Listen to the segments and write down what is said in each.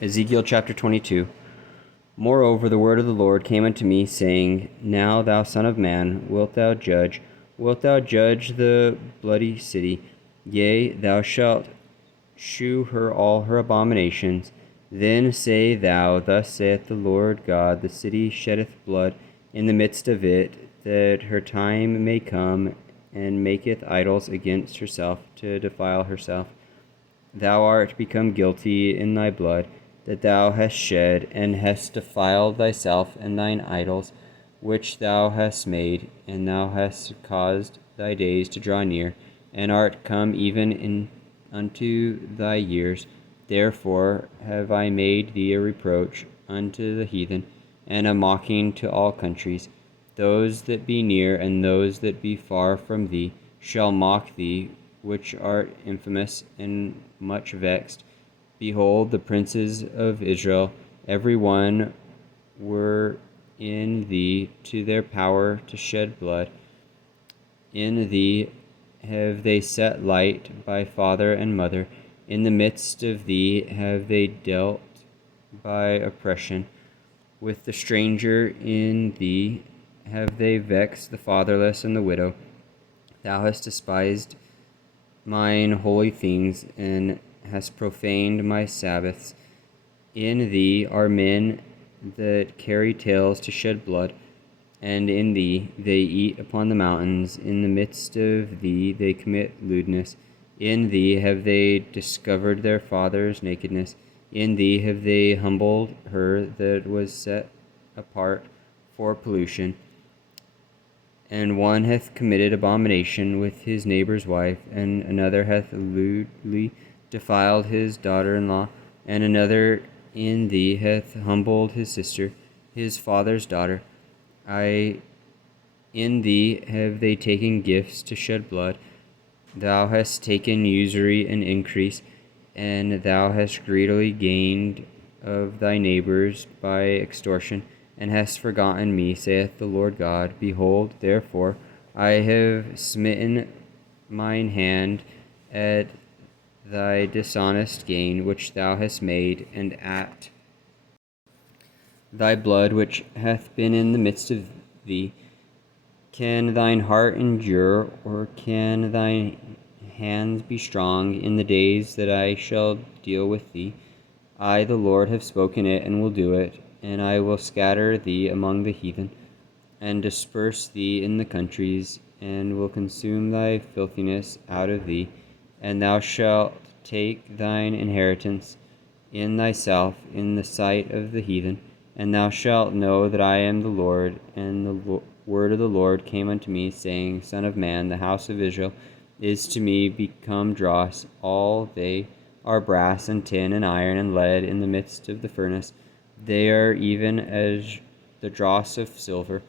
Ezekiel chapter 22. Moreover, the word of the Lord came unto me, saying, Now, thou son of man, wilt thou judge? Wilt thou judge the bloody city? Yea, thou shalt shew her all her abominations. Then say thou, Thus saith the Lord God, the city sheddeth blood in the midst of it, that her time may come, and maketh idols against herself, to defile herself. Thou art become guilty in thy blood, that thou hast shed, and hast defiled thyself and thine idols, which thou hast made, and thou hast caused thy days to draw near, and art come even in unto thy years. Therefore have I made thee a reproach unto the heathen, and a mocking to all countries. Those that be near and those that be far from thee shall mock thee, which art infamous and much vexed. Behold, the princes of Israel, every one were in thee to their power to shed blood. In thee have they set light by father and mother. In the midst of thee have they dealt by oppression. With the stranger in thee have they vexed the fatherless and the widow. Thou hast despised mine holy things, and hast profaned my Sabbaths. In thee are men that carry tales to shed blood, and in thee they eat upon the mountains. In the midst of thee they commit lewdness. In thee have they discovered their father's nakedness. In thee have they humbled her that was set apart for pollution. And one hath committed abomination with his neighbor's wife, and another hath lewdly defiled his daughter-in-law, and another in thee hath humbled his sister, his father's daughter. In thee have they taken gifts to shed blood. Thou hast taken usury and increase, and thou hast greedily gained of thy neighbors by extortion, and hast forgotten me, saith the Lord God. Behold, therefore, I have smitten mine hand at thy dishonest gain which thou hast made, and at thy blood which hath been in the midst of thee. Can thine heart endure, or can thine hands be strong in the days that I shall deal with thee? I, the Lord, have spoken it, and will do it. And I will scatter thee among the heathen, and disperse thee in the countries, and will consume thy filthiness out of thee. And thou shalt take thine inheritance in thyself in the sight of the heathen. And thou shalt know that I am the Lord. And the word of the Lord came unto me, saying, Son of man, the house of Israel is to me become dross. All they are brass and tin and iron and lead in the midst of the furnace. They are even as the dross of silver.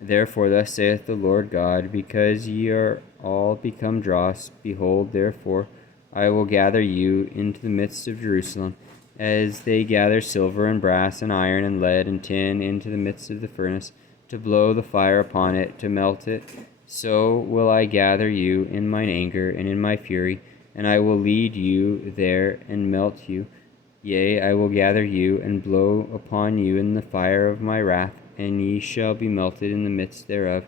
Therefore thus saith the Lord God, because ye are all become dross, behold, therefore I will gather you into the midst of Jerusalem, as they gather silver and brass and iron and lead and tin into the midst of the furnace, to blow the fire upon it, to melt it. So will I gather you in mine anger and in my fury, and I will lead you there and melt you. Yea, I will gather you, and blow upon you in the fire of my wrath, and ye shall be melted in the midst thereof.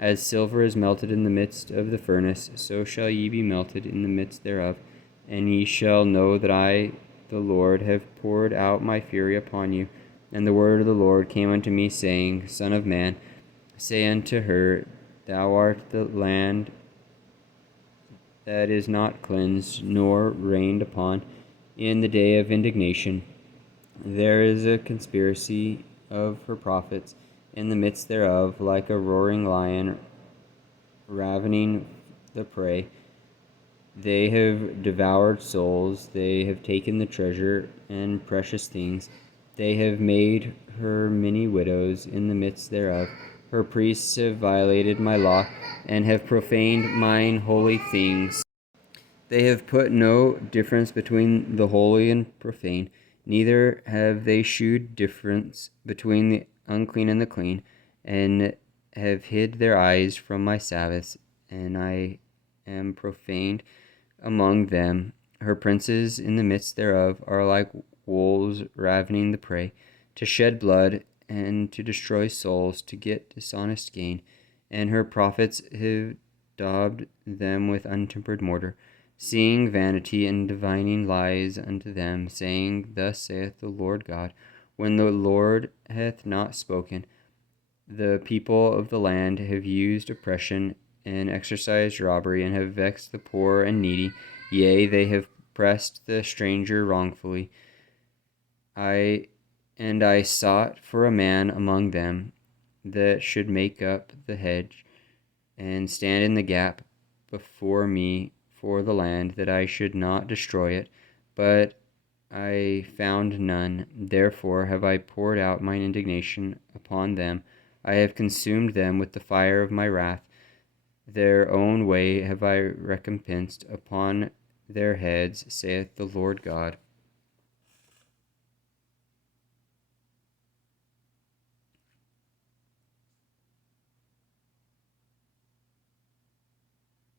As silver is melted in the midst of the furnace, so shall ye be melted in the midst thereof. And ye shall know that I, the Lord, have poured out my fury upon you. And the word of the Lord came unto me, saying, Son of man, say unto her, Thou art the land that is not cleansed, nor rained upon in the day of indignation. There is a conspiracy of her prophets in the midst thereof, like a roaring lion ravening the prey. They have devoured souls, they have taken the treasure and precious things. They have made her many widows in the midst thereof. Her priests have violated my law, and have profaned mine holy things. They have put no difference between the holy and profane, neither have they shewed difference between the unclean and the clean, and have hid their eyes from my Sabbaths, and I am profaned among them. Her princes in the midst thereof are like wolves ravening the prey, to shed blood and to destroy souls, to get dishonest gain. And her prophets have daubed them with untempered mortar, seeing vanity and divining lies unto them, saying, Thus saith the Lord God, when the Lord hath not spoken. The people of the land have used oppression and exercised robbery, and have vexed the poor and needy. Yea, they have pressed the stranger wrongfully. I sought for a man among them that should make up the hedge and stand in the gap before me for the land, that I should not destroy it. But I found none. Therefore have I poured out mine indignation upon them. I have consumed them with the fire of my wrath. Their own way have I recompensed upon their heads, saith the Lord God.